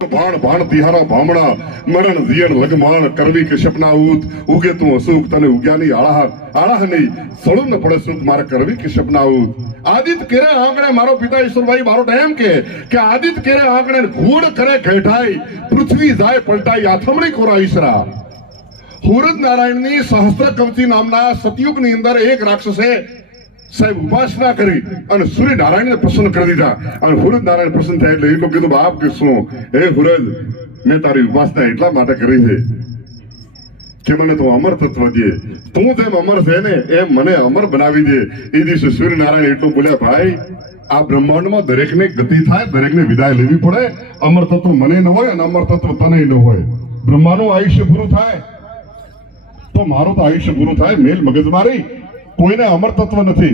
ભાણ ભાણ તિહારા ભામણા, મરણ ઝિયણ લગમાણ, કરવી કે સપના ઉત ઉગે તું અસુખ તને ઉગ્યાની આળાહ આળાહ નહીં, સળું ન પડે સુખ, મારે કરવી કે સપના ઉત આદિત કેરે આંગણે મારો પિતા ઈશ્વરભાઈ મારો એમ કે કે આદિત કેરે આંગણે ઘૂડ કરે ઘેઠાઈ પૃથ્વી જાય પલટાઈ આથમણી ખોરા ઈશરા હુરદ નારાયણની સહસ્ત્ર કવચી નામના સતયુગની અંદર એક રાક્ષસે સાહેબ, ઉપાસના કરી અને સૂર્યનારાયણને પ્રસન્ન કરી દીધા. અને હુરદ નારાયણ પ્રસન્ન થયા એટલે એ કીધું, બાપ કૃષ્ણ હે હુરદ મેં તારી ઉપાસના એટલા માટે કરી છે કે મને તું અમર તત્વ દે. તું જેમ અમર છે ને, એમ મને અમર બનાવી દે. એ દિવસે સૂર્યનારાયણ એટલું બોલ્યા, ભાઈ, આ બ્રહ્માંડમાં દરેકને ગતિ થાય, દરેકને વિદાય લેવી પડે. અમર તત્વ મને ન હોય અને અમર તત્વ તને ન હોય. બ્રહ્માનું આયુષ્ય પૂરું થાય. તો મારું તો આયુષ્ય પૂરું થાય, મેલ મગજ મારી કોઈને અમર તત્વ નથી.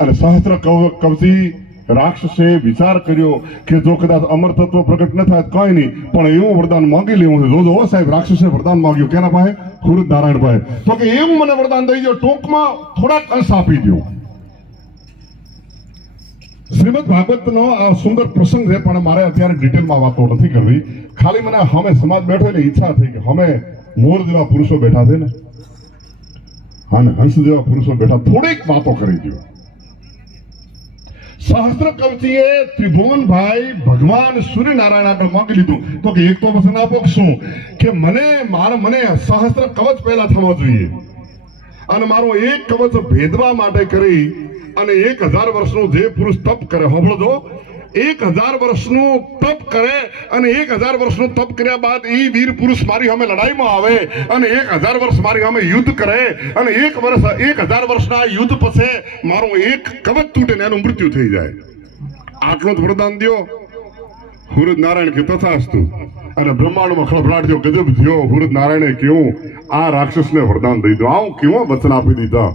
અને સહસ્ત્ર કવ- કવચી રાક્ષસે વિચાર કર્યો કે જો કદાચ અમર તત્વ પ્રગટ ન થાય કઈ નહીં, પણ એવું વરદાન માંગી લેવું છે. જોજો સાહેબ, રાક્ષસે વરદાન માંગ્યું. કેના ભાઈ હુરદ નારાયણ ભાઈ તો કે એવું મને વરદાન દઈ દો ટૂંકમાં થોડાક અંશ આપી દો શ્રીમદ ભાગવતનો આ સુંદર પ્રસંગ છે, પણ મારે અત્યારે ડિટેલમાં વાતો નથી કરવી. ખાલી મને હમે સમાજ બેઠો એટલે ઈચ્છા થઈ કે હમે મોર જેવા પુરુષો બેઠા છે ને. અને હંસ જેવા પુરુષો બેઠા થોડીક વાતો કરી દો સહસ્ત્ર કવચીએ ત્રિભુવનભાઈ ભગવાન સૂર્યનારાયણ આગળ લીધું. તો કે એક તો વસન આપો શું? કે મને, મારા મને સહસ્ત્ર કવચ પહેલા થવા જોઈએ. અને મારો એક કવચ ભેદવા માટે કરી અને એક હજાર વર્ષનો જે પુરુષ તપ કરે સાંભળો એક હજાર વર્ષનું તપ કરે અને એક હજાર વર્ષનું તપ કર્યા બાદ એ વીર પુરુષ મારી સામે લડાઈમાં આવે અને એક હજાર વર્ષ મારી સામે યુદ્ધ કરે અને એક વર્ષ, એક હજાર વર્ષના યુદ્ધ પછી મારું એક કવચ તૂટે એનું મૃત્યુ થઈ જાય. આટલું જ વરદાન દ્યો. હુરદ નારાયણ કે તથાસ્તુ. અને બ્રહ્માંડમાં ખળભળાટ થયો ગજબ થયો. હુરદ નારાયણે કેવું આ રાક્ષસને વરદાન દઈ દો આવું કેવું વચન આપી દીધા?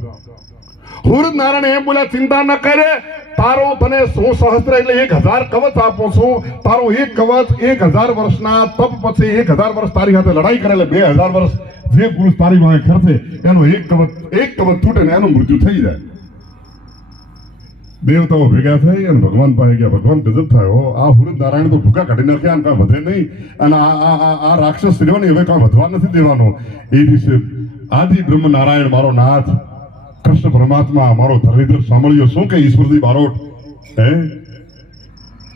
હુરદ નારાયણ એમ બોલ્યા, ચિંતા ન કરે. તારો તને સો સહસ્ત્ર એટલે એક હજાર કવચ આપું છું. તારો એક કવચ એક હજાર વર્ષના તપ પછી એક હજાર વર્ષ તારી સાથે લડાઈ કરે બે હજાર વર્ષ જે પુરુષ તારી પાસે ખર્ચે એનો એક કવચ એક કવચ તૂટે ને એનું મૃત્યુ થઈ જાય. દેવતાઓ ભેગા થઈ અને ભગવાન પાસે ગયા. ભગવાન ગજબ થાય. આ હુરદ નારાયણ તો ભૂકા કાઢી નાખ્યા અને કાંઈ વધે નહીં. અને આ- આ રાક્ષસ સ્ત્રીઓને હવે કાંઈ વધવા નથી દેવાનો. એ દિવસે આદિ બ્રહ્મ નારાયણ મારો નાથ કૃષ્ણ પરમાત્મા અમારો ધરણીધર સાંભળ્યો શું કે ઈશ્વરજી બારોટ? હે?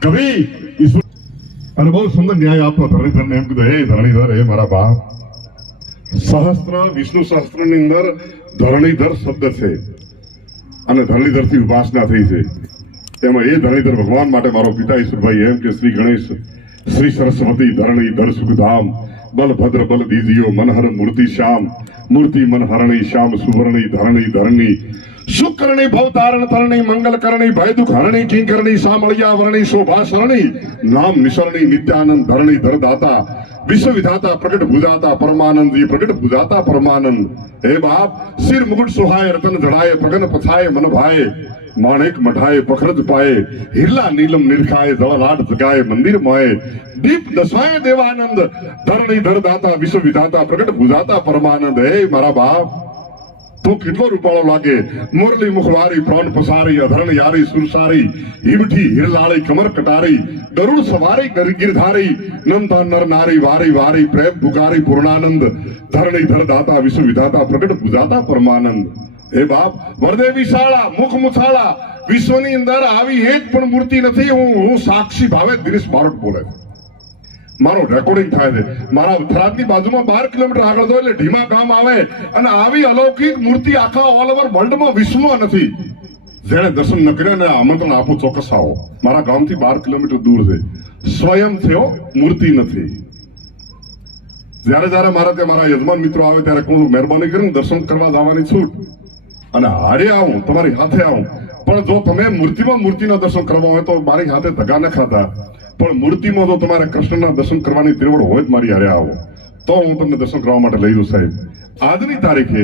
કવિ, ઈશ્વર અને બહુ સુંદર ન્યાય આપતો ધરણીધરને એમ કીધું, હે ધરણીધર, હે મારા બાપ, સહસ્ત્ર, વિષ્ણુ સહસ્ત્રની અંદર ધરણીધર શબ્દ છે અને ધરણીધરથી ઉપાસના થઈ છે. એમાં એ ધરણીધર ભગવાન માટે મારો પિતા ઈશ્વરભાઈ એમ કે, શ્રી ગણેશ, શ્રી સરસ્વતી ધરણી ધર સુખધામ, બલભદ્ર બલ દીજીઓ મનહર મૂર્તિ શ્યામ મૂર્તિ મનહરણી શ્યામ સુવર્ણી, ધરણી ધરણી. શુકરણી ભવતારણ તરણી મંગલ કરણી, ભય દુઃખ હરણી કિંકરણી સામળિયા વરણી, શોભા સરણી નામ નિસરણી, નિત્યાનંદ ધરણી, ધરદાતા વિશ્વ વિધાતા પ્રગટ ભુજાતા પરમાનંદ એ પ્રગટ ભુજાતા, પરમાનંદ. હે બાપ, શિર મુગુટ સુહાય, રતન જડાય પગન પથાય, મન ભાય. માણેક મઠાય પખરજ પાએ હિરલા નીલમ નિરખાએ જળલાટ જગાએ, મંદિર મોય દીપ દસાય દેવાનંદ, ધરણી ધરદાતા વિશ્વ વિધાતા પ્રગટ ભુજાતા પરમાનંદ. હે મારા બાપ, તું કેટલો રૂપાળો લાગે? મુરલી મુખવારી, પ્રાણ પસારી, અધરણ યારી, સુરસારી, હિમઠી, હિરલાળી, કમર કટારી, ગરુડ સવારી, ગર- ગિરધારી નમતા નર નારી, વારી વારી, પ્રેમ ભુગારી પૂર્ણાનંદ, ધરણી ધર દાતા વિશ્વ વિધાતા પ્રગટ પૂજાતા પરમાનંદ. હે બાપ, વરદે વિશાળા, મુખ મુછાળા વિશ્વની અંદર આવી એક પણ મૂર્તિ નથી. હું હું સાક્ષી ભાવે દિનેશ બારોટ બોલે. મારો રેકોર્ડિંગ થાય છે. મારા થરાદની બાજુમાં બાર કિલોમીટર આગળ જો એટલે ઢીમા ગામ આવે અને આવી અલૌકિક મૂર્તિ આખા ઓલ ઓવર વર્લ્ડમાં વિશ્વમાં નથી. જેણે દર્શન ન કર્યા ને આમંત્રણ આપું ચોક્કસ આવો. મારા ગામથી બાર કિલોમીટર દૂર છે. સ્વયં થયો, મૂર્તિ નથી. જ્યારે જ્યારે મારા ત્યાં મારા યજમાન મિત્રો આવે ત્યારે કોણ મહેરબાની કરીને દર્શન કરવા જવાની છૂટ? અને હારે આવું, તમારી હાથે આવું. પણ જો તમે મૂર્તિમાં મૂર્તિના દર્શન કરવા હોય તો મારી હાથે ધગા ન ખાતા પણ મૂર્તિમાં જો તમારે કૃષ્ણના દર્શન કરવાની ત્રેવડ હોય જ મારી હારે આવો. તો હું તમને દર્શન કરવા માટે લઈ જઉં, સાહેબ. આજની તારીખે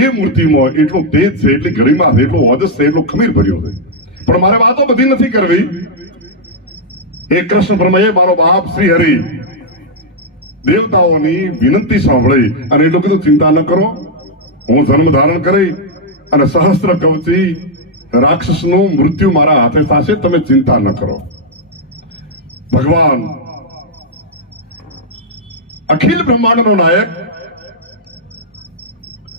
એ મૂર્તિમાં એટલો તેજ છે, એટલી ગરિમા છે, એટલો ઓજસ છે, એટલો ખમીર ભર્યો છે. પણ મારે વાતો બધી નથી કરવી. એ કૃષ્ણ બ્રહ્મએ મારો બાપ શ્રી હરિ દેવતાઓની વિનંતી સાંભળી અને એટલું કીધું, ચિંતા ન કરો. હું જન્મ ધારણ કરી અને સહસ્ત્ર કવચી, રાક્ષસનું મૃત્યુ મારા હાથે થશે, તમે ચિંતા ન કરો. ભગવાન, અખિલ બ્રહ્માંડનો નાયક,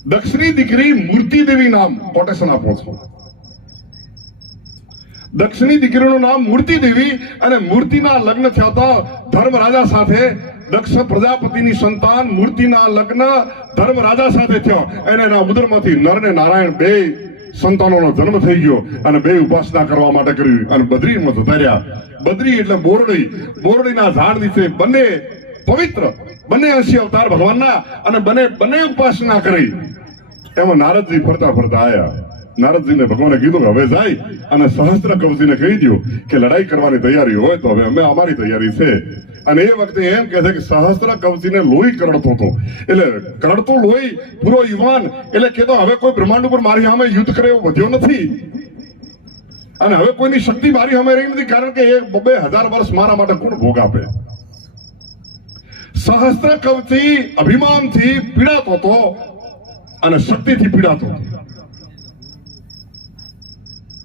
દક્ષિણી દીકરી મૂર્તિ દેવી નામ કોટેશન આપો છો. દક્ષની દીકરીનું નામ મૂર્તિ દેવી અને મૂર્તિના લગ્ન થયા હતા ધર્મ રાજા સાથે દક્ષ પ્રજાપતિની સંતાન મૂર્તિના લગ્ન ધર્મ રાજા સાથે થયો. અને એના ઉદરમાંથી નર ને નારાયણ બે સંતાનોનો જન્મ થઈ ગયો અને બે ઉપાસના કરવા માટે કરી અને બદ્રીમાં જતા બદ્રી એટલે બોરડી. બોરડીના ઝાડ નીચે બંને પવિત્ર, બંને અંશી અવતાર ભગવાનના અને બંને બંને ઉપાસના કરી. એમાં નારદજી ફરતા ફરતા આયા. નારદજીને ભગવાને કીધું હવે જાય અને સહસ્ત્ર કવચીને કહી દઉં કે લડાઈ કરવાની તૈયારી હોય તો હવે અમે અમારી તૈયારી છે. અને એ વખતે એમ કે છે કે સહસ્ત્ર કવચીને લોહી કરડતો હતો. એટલે કરડતું લોહી પૂરો યુવાન, એટલે કેતો હવે કોઈ બ્રહ્માંડ ઉપર મારી સામે યુદ્ધ કરે એવો વધ્યો નથી. અને હવે કોઈની શક્તિ મારી સામે રહી નથી કારણ કે એ બબે હજાર વર્ષ મારા માટે કોણ ભોગ આપે? સહસ્ત્ર કવચી અભિમાનથી પીડાતો હતો અને શક્તિથી પીડાતો હતો.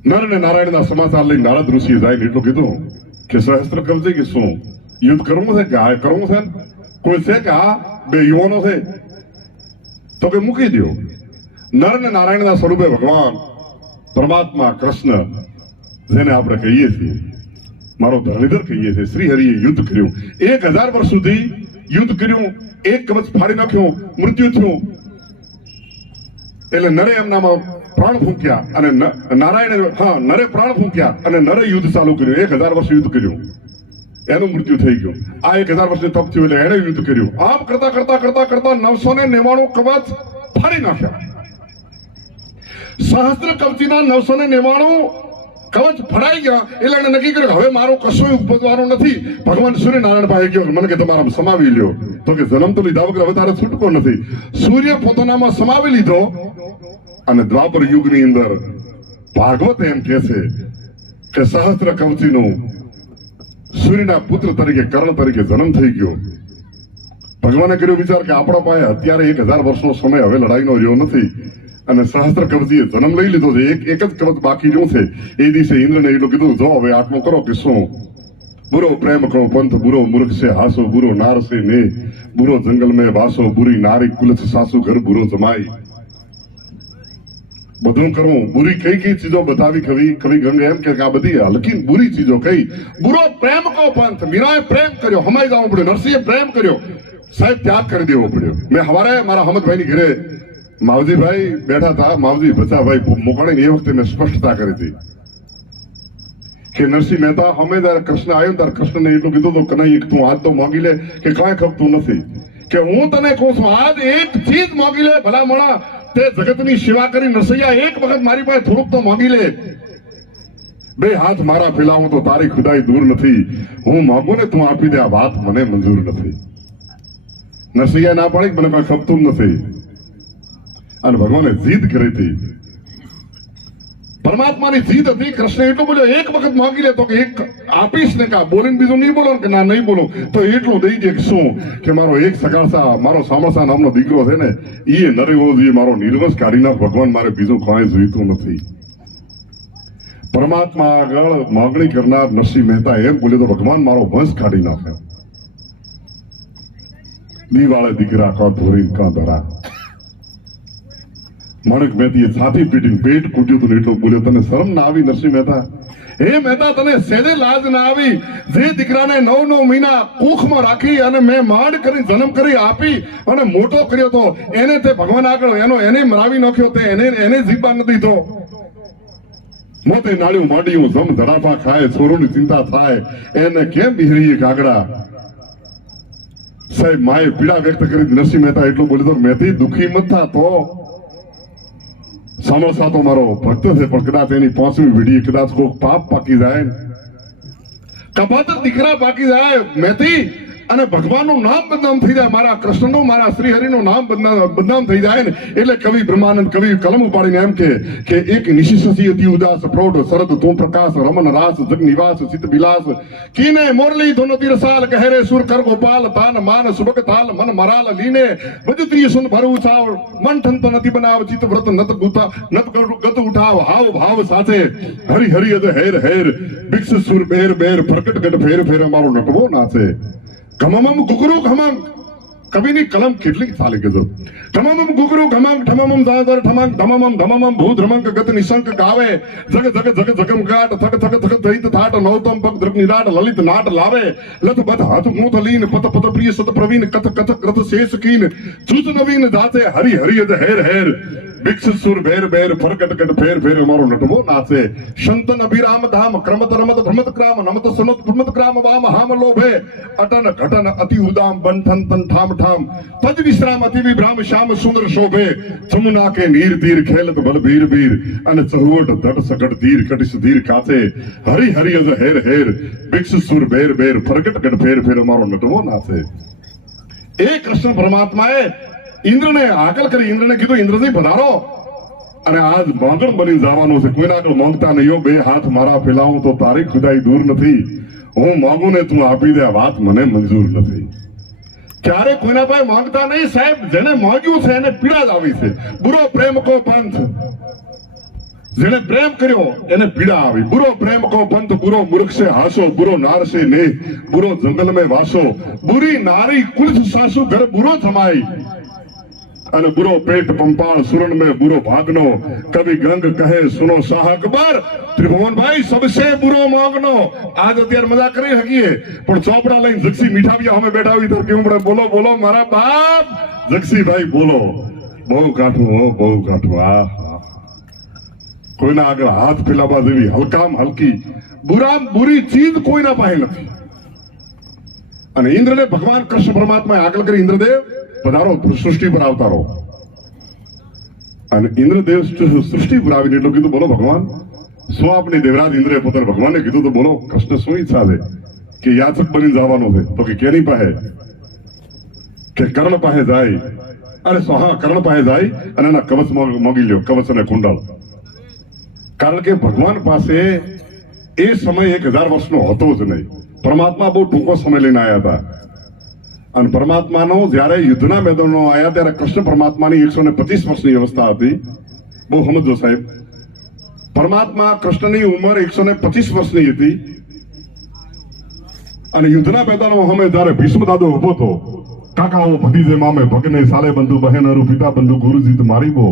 નર નારાયણના સમાચાર લઈ નારદ ઋષિએ જાય એટલું કીધું કે સહસ્ત્ર કવચી કે શું? યુદ્ધ કરવું છે કે આ કરવું છે? કોઈ છે કે આ બે યુવાનો છે? તો કે મૂકી દો નર ને નારાયણના સ્વરૂપે ભગવાન પરમાત્મા કૃષ્ણ, જેને આપણે કહીએ છીએ, મારો ધરણીધર કહીએ છીએ શ્રી હરિએ યુદ્ધ કર્યું. એક હજાર વર્ષ સુધી યુદ્ધ કર્યું, એક કવચ ફાડી નાખ્યું, મૃત્યુ થયું. એટલે નરે એમનામાં પ્રાણ ફૂંક્યા અને નારાયણે હા, નરે પ્રાણ ફૂંક્યા અને નરે યુદ્ધ ચાલુ કર્યું. એક હજાર વર્ષ યુદ્ધ કર્યું. એનું મૃત્યુ થઈ ગયું. આ એક હજાર વર્ષ તપ થયું એટલે એણે યુદ્ધ કર્યું. આમ કરતા કરતા કરતા કરતા નવસો ને નેવાણું કવચ ફાડી નાખ્યા. સહસ્ત્ર કવચીના નવસો ને નેવાણું કવચ ફરાઈ ગયા એટલે એને નક્કી કર્યું હવે મારો કશું ઉપજવાનું નથી. ભગવાન સૂર્યનારાયણ પાસે ગયો મને કે તમારા સમાવી લ્યો. તો કે જન્મ તો લીધા વગર હવે તારે છૂટકો નથી. સૂર્ય પોતાનામાં સમાવી લીધો અને દ્વાપર યુગની અંદર ભાગવત એમ કહે છે કે સહસ્ત્ર કવચીનું સૂર્યના પુત્ર તરીકે, કર્ણ તરીકે જન્મ થઈ ગયો. ભગવાને કર્યો વિચાર કે આપણા પાસે અત્યારે એક હજાર વર્ષનો સમય હવે લડાઈનો રહ્યો નથી. અને સહસ્ત્ર કવચીએ જન્મ લઈ લીધો છે. એક એક જ કવચ બાકી રહ્યું છે. એ દિવસે ઇન્દ્રને એટલું કીધું જો હવે આટલું કરો કે શું? બુરો પ્રેમ કરો, પંથ બુરો મૂર્ખ છે, હાસો બુરો નાર છે ને. બુરો જંગલ મેં વાસો, બુરી નારી કુલચ સાસુ ઘર બુરો જમાઈ. બધું કરવું. બુરી કઈ કઈ ચીજો બતાવી કવિ? કવિ ગંગ એમ કે આ બધી હલકી બુરી ચીજો કઈ. બુરો પ્રેમ કો પંથ. મીરાએ પ્રેમ કર્યો. હમાઈ જવું પડ્યો. નરસિંહે પ્રેમ કર્યો. સાહેબ, ત્યાગ કરી દેવો પડ્યો. મેં હવારે મારા હમદભાઈ ની ઘરે માવજીભાઈ બેઠા હતા. માવજી ભચાભાઈ મોકાણી એ વખતે મેં સ્પષ્ટતા કરી હતી કે નરસિંહ મહેતા, અમે જયારે કૃષ્ણ આવ્યો ત્યારે કૃષ્ણને એટલું કીધું તો કનૈ તું આજ તો માગી લે કે કાંઈ ખપતું નથી. કે હું તને કહું છું, આજ એક ચીજ માગી લે ભલા મોણા તે જગતની સેવા કરી નરસૈયા, એક વખત મારી પાસે થોડુંક તો માગી લે. બે હાથ મારા ફેલાવું તો તારી ખુદાઈ દૂર નથી. હું માગું ને તું આપી દે આ વાત, મને મંજૂર નથી. નરસૈયા ના પાડી મને કાંઈ ખપતું નથી. અને ભગવાને જીદ કરી હતી. પરમાત્માની જીદ હતી, કૃષ્ણ એટલું બોલ્યો, એક વખત માંગી લે તો કે એક આપીશ ને કા બોલીને બીજું નહીં બોલો કે ના, નહીં બોલો. તો એટલું દઈ દે શું? કે મારો એક સકાળસા મારો સામળસા નામનો દીકરો છે ને એ નરેવો જોઈએ મારો નિર્વંશ કાઢી નાખ ભગવાન મારે બીજું કાંઈ જોઈતું નથી. પરમાત્મા આગળ માગણી કરનાર નરસિંહ મહેતા એમ બોલ્યો તો ભગવાન મારો વંશ કાઢી નાખે દિવાળે દીકરા કા ધોરી કા ધરા. માણક મહેતીએ છાતી પીટીને પેટ કૂટ્યું હતું એટલું બોલ્યો, તને શરમ ના આવી નરસિંહ મહેતા? હે મહેતા, તને સેજે લાજ ના આવી? જે દીકરાને નવ નવ મહિના કુખમાં રાખી અને મેં માંડ કરી, જન્મ કરી આપી અને મોટો કર્યો તો, એને તે ભગવાન આગળ, એનો એને મરાવી નાખ્યો, તે એને એને જીવવા નથી તો મોતે નાળ્યું માંડ્યું, જમ ધડાફા ખાય, છોરોની ચિંતા થાય. એને કેમ બિહરીએ કાગડા સાહેબ, માએ પીડા વ્યક્ત કરી, નરસિંહ મહેતા એટલું બોલ્યો તો, મેથી દુખી મત થા તો. સમોસા તો મારો ભક્ત છે, પણ કદાચ એની પાંચમી વીડી કદાચ કોઈ પાપ પાકી જાય ને. કપાત દીકરા પાકી જાય, મેથી અને ભગવાનનું નામ બદનામ થઈ જાય. મારા કૃષ્ણનું, મારા શ્રીહરિનું નામ બદનામ થઈ જાય ને. એટલે કવિ બ્રહ્માનંદ કવિ કલમ ઉપાડીને એમ કે કે એક નિશિષસી હતી, ઉદાસ, પ્રૌઢ શરદ તું પ્રકાશ રમન રાસ જગ નિવાસ સિત બિલાસ. કીને મોરલી ધુન તિરસાલ, કહેરે સુર, કર, ગોપાલ, તાન, માન સુબક તાલ મન, મરાલ, લીને. બજત્રી સુન ભરવું છાવ મન ઠંત નથી બનાવ ચિત વ્રત નત ગુતા નત ગત ઉઠાવ, હાવ, ભાવ સાથે. હરિ હરિ અદ હેર હેર. બિક્ષ સુર, બેર બેર પ્રકટ ગઢ, ફેર ફેર, અમારો નટવો નાચે ઘમમમ ગુગરુ ઘમંગ કવિની કલમ કેટલી કે જો? ઠમમમ ગુગરુ ઘમાંગ ઠમમમ દાદર ઠમાંગ ધમમમ ધમમમ ભૂ ધ્રમંક ગત, નિશંક, ગાવે, જગ જગ જગ, જગમ, ગાટ થક થક થક દૈત, થાટ નવતમ પગ દ્રક નિરાટ, લલિત, નાટ, લાવે, લથ બધ હાથ મૂત લીન, પત પત, પ્રિય, સત, પ્રવીણ, કથ કથ કૃત શેષ, કીન ચૂત નવીન દાતે હરિ હરિ અદ હેર હેર વિકસિત સુર, ભેર ભેર ફરકટ કટ ફેર ફેર, મારો નટવો નાચે. સંતન, અભિરામ, ધામ, ક્રમત, રમત ભ્રમત ક્રામ, નમત, સુનત ભ્રમત ક્રામ, વામ, હામ, લોભે, અટન, ઘટન, અતિ ઉદામ, બંઠન, તન, ઠામ ઠામ તજ વિશ્રામ અતિ વિભ્રામ શ્યામ સુંદર શોભે જમુના કે નીર તીર ખેલત બલ ભીર ભીર અને ચહુવટ ધટ સકટ ધીર કટિસ ધીર કાથે હરી હરી અજ હેર હેર બિક્ષ સુર બેર બેર ફરગટ ગટ ફેર ફેર મારો નટવો નાથે એ કૃષ્ણ પરમાત્માએ ઇન્દ્રને આગળ કરી ઇન્દ્રને કીધું ઇન્દ્રજી પધારો અને આજ માંગણ બની જવાનું છે કોઈના આગળ માંગતા નહીં. બે હાથ મારા ફેલાવું તો તારી ખુદાઈ દૂર નથી હું માંગુ ને તું આપી દે વાત મને મંજૂર નથી ક્યારે કોઈના પાસે માંગતા નહીં, સાહેબ? જેને માંગ્યું છે, એને પીડા જ આવી છે. બુરો પ્રેમ કો પંથ. જેને પ્રેમ કર્યો, એને પીડા આવી. બુરો પ્રેમ કો પંથ, બુરો મૂર્ખ છે, હાસો. બુરો નાર છે ને બુરો જંગલ મેં વાસો. બુરી નારી કુલ સાસુ ઘર બુરો થમાઈ. અને બુરો પેટ પંપાળ સુરણ મેં બુરો ભાગનો. કવિ ગંગ કહે, સુનો શાહ અકબર, ત્રિભુવનભાઈ, સબસે બુરો મોગનો. આજ અત્યારે મજા કરી શકીએ, પણ ચોપડા લઈને જગસી મીઠાવિયા અમે બેઠા હોય તો કેવું પડે? બોલો બોલો, મારા બાપ! જગસીભાઈ, બોલો. બહુ કાઠું બહુ કાઠું. આ કોઈના આગળ હાથ ફેલાવા જેવી હલકામ હલકી. બુરામ બુરી ચીજ કોઈના પાસે નથી. અને ઇન્દ્રને ભગવાન કૃષ્ણ પરમાત્મા આગળ કરી, ઇન્દ્રદેવ, પધારો સૃષ્ટિ પર આવતારો. અને ઇન્દ્રદેવ સૃષ્ટિ પર આવીને એટલું કીધું, બોલો ભગવાન. શું આપણી દેવરાજ ઇન્દ્રએ પોતાના ભગવાનને કીધું તો બોલો, કૃષ્ણ શું ઈચ્છા છે? કે યાચક બની જવાનો છે. તો કે કેની પાસે? કે કર્ણ પાસે જાય. સો હા કર્ણ પાસે જાય અને એના કવચ મોગી લ્યો, કવચ અને કુંડળ. કારણ કે ભગવાન પાસે એ સમય એક હજાર વર્ષનો હતો જ નહીં. પરમાત્મા બહુ ટૂંકો સમય લઈને આવ્યા હતા. અને પરમાત્માનો જ્યારે યુદ્ધના મેદાનો આવ્યા ત્યારે કૃષ્ણ પરમાત્માની એકસો પચીસ વર્ષની અવસ્થા હતી. બહુ સમજો સાહેબ. પરમાત્મા કૃષ્ણની ઉંમર એકસો વર્ષની હતી. અને યુદ્ધના મેદાનો અમે જ્યારે ભીષ્મ દાદો ઊભો હતો, કાકાઓ ભતીજે મામે, ભગને સાલે બંધુ બહેનરુ પિતા બંધુ ગુરુજીત મારીબો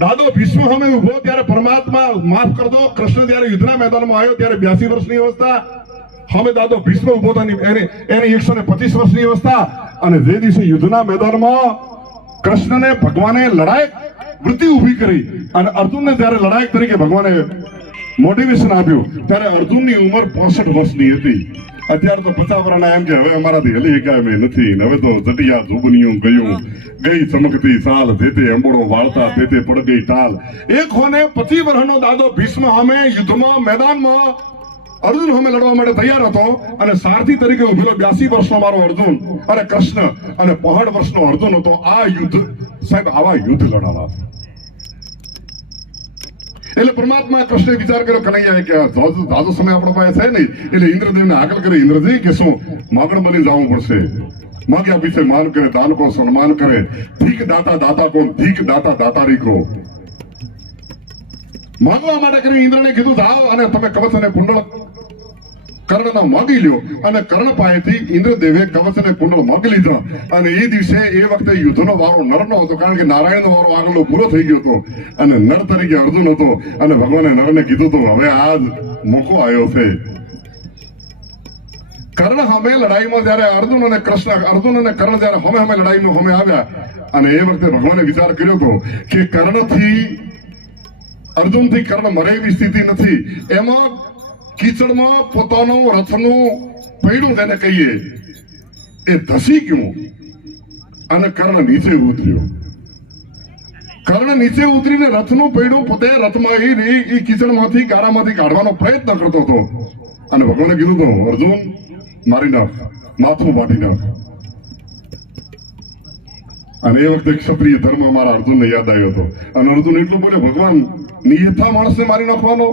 દાદો ભીષ્મ અમે ઊભો ત્યારે પરમાત્મા માફ કરતો કૃષ્ણ જ્યારે યુદ્ધના મેદાનમાં આવ્યો ત્યારે બ્યાસી વર્ષની અવસ્થા હવે દાદો ભીષ્મ ઊભો એની, એની- એકસો ને પચીસ વર્ષની અવસ્થા અને જે દિવસે યુદ્ધના મેદાનમાં કૃષ્ણને ભગવાને લડાઈ વૃત્તિ ઊભી કરી અને અર્જુનને જ્યારે લડાઈ તરીકે ભગવાને મોટિવેશન આપ્યું, ત્યારે અર્જુનની ઉંમર પોસઠ વર્ષની હતી. અત્યારે તો પચાસ વર્ષના એમ કે હવે અમારાથી હલી શકાય નથી હવે તો જટિયા જુબનિયું ગયું. ગઈ ચમકતી સાલ તે તે અંબોડો વાળતા તે તે પડ ગઈ ટાલ. એક હોને પચીસ વર્ષનો દાદો ભીષ્મ અમે યુદ્ધમાં, મેદાનમાં અર્જુન સામે લડવા માટે તૈયાર હતો અને સારથી તરીકે ઉભેલો બ્યાસી વર્ષનો મારો અર્જુન અને કૃષ્ણ અને પહાડ વર્ષનો અર્જુન હતો. આ યુદ્ધ સાહેબ, આવા યુદ્ધ લડાલા. એટલે પરમાત્મા કૃષ્ણે વિચાર કર્યો કનૈયા કે જાજો સમય આપણા પાસે છે નહીં. એટલે ઇન્દ્રદેવને આગળ કરી. ઇન્દ્રજી કે, શું? માગણ બની જવું પડશે. માગ્યા પીછે માન કરે, દાન કો સન્માન કરે. ધીક દાતા દાતા કો ધીક દાતા દાતારી કો માંગવા માટે કરી ઇન્દ્રને કીધું, જાઓ અને તમે કવચ અને કુંડળ કર્ણના માગી લ્યો. અને કર્ણ પાસેથી ઇન્દ્રદેવે કવચ અને કુંડળ માગી લીધા. અને એ દિવસે એ વખતે યુદ્ધનો વારો નરનો હતો, કારણ કે નારાયણનો વારો આગળનો પૂરો થઈ ગયો હતો. અને નર તરીકે અર્જુન હતો. અને ભગવાને નરને કીધું હતું, હવે આજ મોકો આવ્યો છે. કર્ણ હમે લડાઈમાં જ્યારે અર્જુન અને કૃષ્ણ, અર્જુન અને કર્ણ જ્યારે હમે હમે લડાઈમાં હમે આવ્યા, અને એ વખતે ભગવાને વિચાર કર્યો હતો કે કર્ણથી અર્જુનથી કર્ણ મરે એવી સ્થિતિ નથી. એમાં કીચડમાં પોતાનું રથનું પૈડું તેને કહીએ, એ ધસી ગયું અને કર્ણ નીચે ઉતર્યો. કર્ણ નીચે ઉતરીને રથનું પૈડું પોતે રથમાં એ કીચડમાંથી, ગારામાંથી કાઢવાનો પ્રયત્ન કરતો હતો. અને ભગવાને કીધું હતું અર્જુન, મારી નાખ, માથું વાટી નાખ. અને એ વખતે ક્ષત્રિય ધર્મ મારા અર્જુનને યાદ આવ્યો હતો. અને અર્જુન એટલું બોલે ભગવાન, નિયથા માણસને મારી નાખવાનો?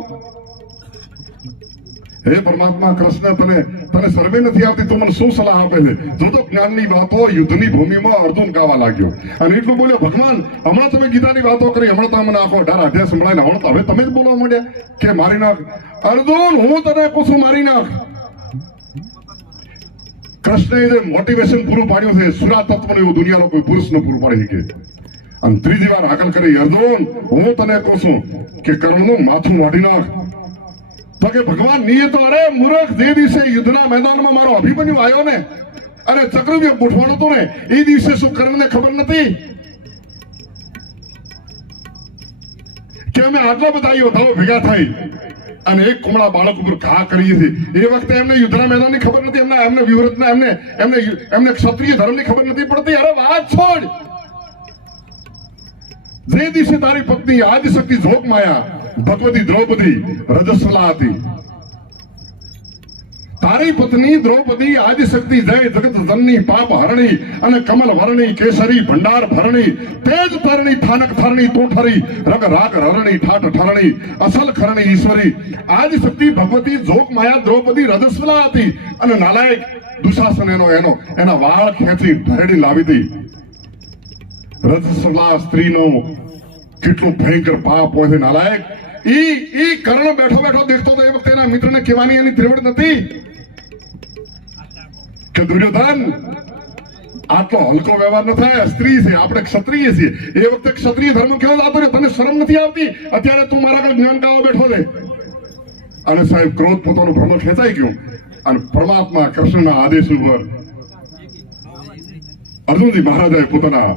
હે પરમાત્મા, કૃષ્ણ, તને તને સર્વે નથી આવતી, તો મને શું સલાહ આપે છે? જો તો જ્ઞાનની વાતો યુદ્ધની ભૂમિમાં અર્જુન ગાવા લાગ્યો. અને એટલું બોલ્યો, ભગવાન, હમણાં તમે ગીતાની વાતો કરી, હમણાં તો મને આખો અઢાર અધ્યાય સંભળાય હમણાં હવે તમે જ બોલવા માંડ્યા કે મારી નાખ. અર્જુન, હું તને પૂછું, મારી નાખ. કૃષ્ણએ જે મોટિવેશન પૂરું પાડ્યું છે. સુરા તત્વને એવું દુનિયાનો કોઈ પુરુષ ન પૂરું પાડી શકે. અને ત્રીજી વાર આગળ કરી, અર્જુન, હું તને કહું છું કે કર્ણનું માથું વાઢી નાખ. તો કે, ભગવાન, નિયતો અરે મૂર્ખ, જે દિવસે યુદ્ધના મેદાનમાં મારો અભિમન્યુ આવ્યો ને, અને ચક્રવ્યુહ ગોઠવાણો હતો ને, એ દિવસે શું કર્ણને ખબર નથી કે અમે આટલા બધા યોદ્ધાઓ ભેગા થઈ અને એક કુમળા બાળક ઉપર ઘા કરીએ છીએ. એ વખતે એમને યુદ્ધના મેદાનની ખબર નથી, એમના એમને વ્યૂહરચના એમને એમને એમને ક્ષત્રિય ધર્મની ખબર નથી, પડતી અરે વાત છોડ! જે દિવસે તારી પત્ની આદિશક્તિ જોગ માયા ભગવતી દ્રૌપદી રજસ્વલા હતી. તારી પત્ની દ્રૌપદી આદિશક્તિ જય જગત જનની પાપ હરણી અને કમલ વરણી, કેસરી, ભંડાર ભરણી, તેજ તરણી, થાનક થરણી તોઠરી, રગ રાગ રરણી ઠાઠ ઠરણી, અસલ ખરણી ઈશ્વરી. આદિશક્તિ ભગવતી જોગ માયા દ્રૌપદી રજસ્વલા હતી અને નાલાયક દુશાસન એનો એનો, એના વાળ ખેંચી ભરડી લાવી હતી રજસ્વલા સ્ત્રીનો કેટલું ભયંકર પાપ હોય છે નાલાયક. ઈ ઈ કર્ણ બેઠો બેઠો દેખતો તો એ વખતે એના મિત્રને કહેવાની એની ત્રેવડ નથી કે દુર્યોધન, આટલો હલકો વ્યવહાર ન થાય, સ્ત્રી છે, આપણે ક્ષત્રિય છીએ. એ વખતે ક્ષત્રિય ધર્મ કેવો જાતો રહ્યો? તને શરમ નથી આવતી? અત્યારે તું મારા આગળ જ્ઞાન ગાવા બેઠો છે. અને સાહેબ, ક્રોધ પોતાનું ભ્રમ ખેંચાઈ ગયું. અને પરમાત્મા કૃષ્ણના આદેશ ઉપર અર્જુનજી મહારાજાએ પોતાના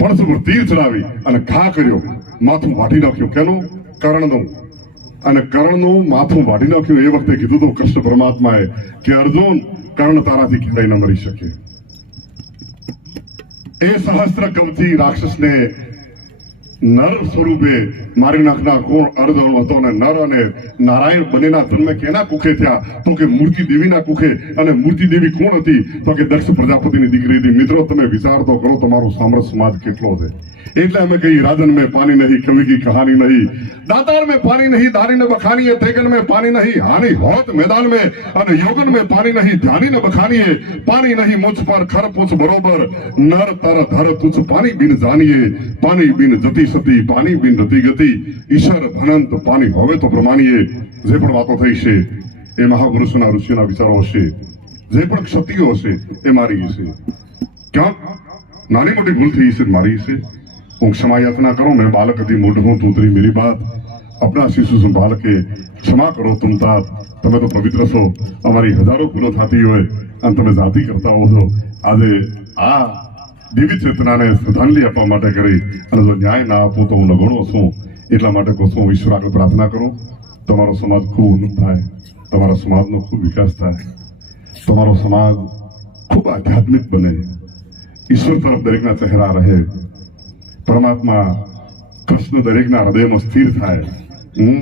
પણસ ઉપર તીર ચડાવી અને ઘા કર્યો. માથું વાટી નાખ્યું. કેનું? કર્ણનું. અને કર્ણનું માથું વાટી નાખ્યું. એ વખતે કીધું હતું, કૃષ્ણ પરમાત્માએ કે અર્જુન કર્ણ તારાથી ક્યારેય ન મરી શકે. એ સહસ્ત્ર કવચી રાક્ષસને નર સ્વરૂપે મારી નાખનાર કોણ અર્ધર્મ હતો અને નર અને નારાયણ બંનેના જન્મ કેના કુખે થયા? તો કે મૂર્તિ દેવીના કુખે અને મૂર્તિ દેવી કોણ હતી? તો કે દક્ષ પ્રજાપતિની દીકરી હતી મિત્રો, તમે વિચાર તો કરો, તમારો સામ્રાજ્ય સમાજ કેટલો છે? એટલે અમે કહી રાજન મેં પાણી નહીં કવિ કહાની નહીં. દાતાર મેં પાણી નહીં દારી ને બખાનીએ તેગન મેં પાણી નહીં. હાની હોત મેદાન મેં અને યોગન મેં પાણી નહીં ધ્યાની ને બખાનીએ. પાણી નહીં, મુછ પર ખર પૂછ બરોબર. નર તર ધર તુછ પાણી બિન જાનીએ પાણી બિન જતી સતી, પાણી બિન રતી ગતિ. ઈશ્વર ભનંત, પાણી હવે તો પ્રમાણીએ. જે પણ વાતો થઈ છે, એ મહાપુરુષોના ઋષિઓના વિચારો હશે. જે પણ ક્ષતિઓ હશે, એ મારી હશે. ક્યાં? નાની મોટી ભૂલ થઈ હશે, મારી હશે. હું ક્ષમા યાચના કરો મેં બાલક હતી મોઢ હું તૂતરી મેરી બાદ અપના શિશુ સંભાળ કે ક્ષમા કરો તુમતા તમે તો પવિત્ર છો. અમારી હજારો ભૂલો થતી હોય અને તમે જાતિ કરતા હો છો. આજે આ દિવ્ય ચેતનાને શ્રદ્ધાંજલિ આપવા માટે કરી અને જો ન્યાય ના આપો તો હું નગણો છું. એટલા માટે કહું છું ઈશ્વર આગળ પ્રાર્થના કરું. તમારો સમાજ ખૂબ ઉન્નત થાય. તમારા સમાજનો ખૂબ વિકાસ થાય. તમારો સમાજ ખૂબ આધ્યાત્મિક બને. ઈશ્વર તરફ દરેકના ચહેરા રહે. પરમાત્મા કૃષ્ણ દરેકના હૃદયમાં સ્થિર થાય હું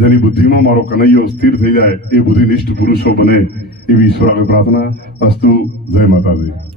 જેની બુદ્ધિમાં મારો કનૈયો સ્થિર થઈ જાય, એ બુદ્ધિનિષ્ઠ પુરુષો બને એવી ઈશ્વર પ્રાર્થના અસ્તુ જય માતાજી.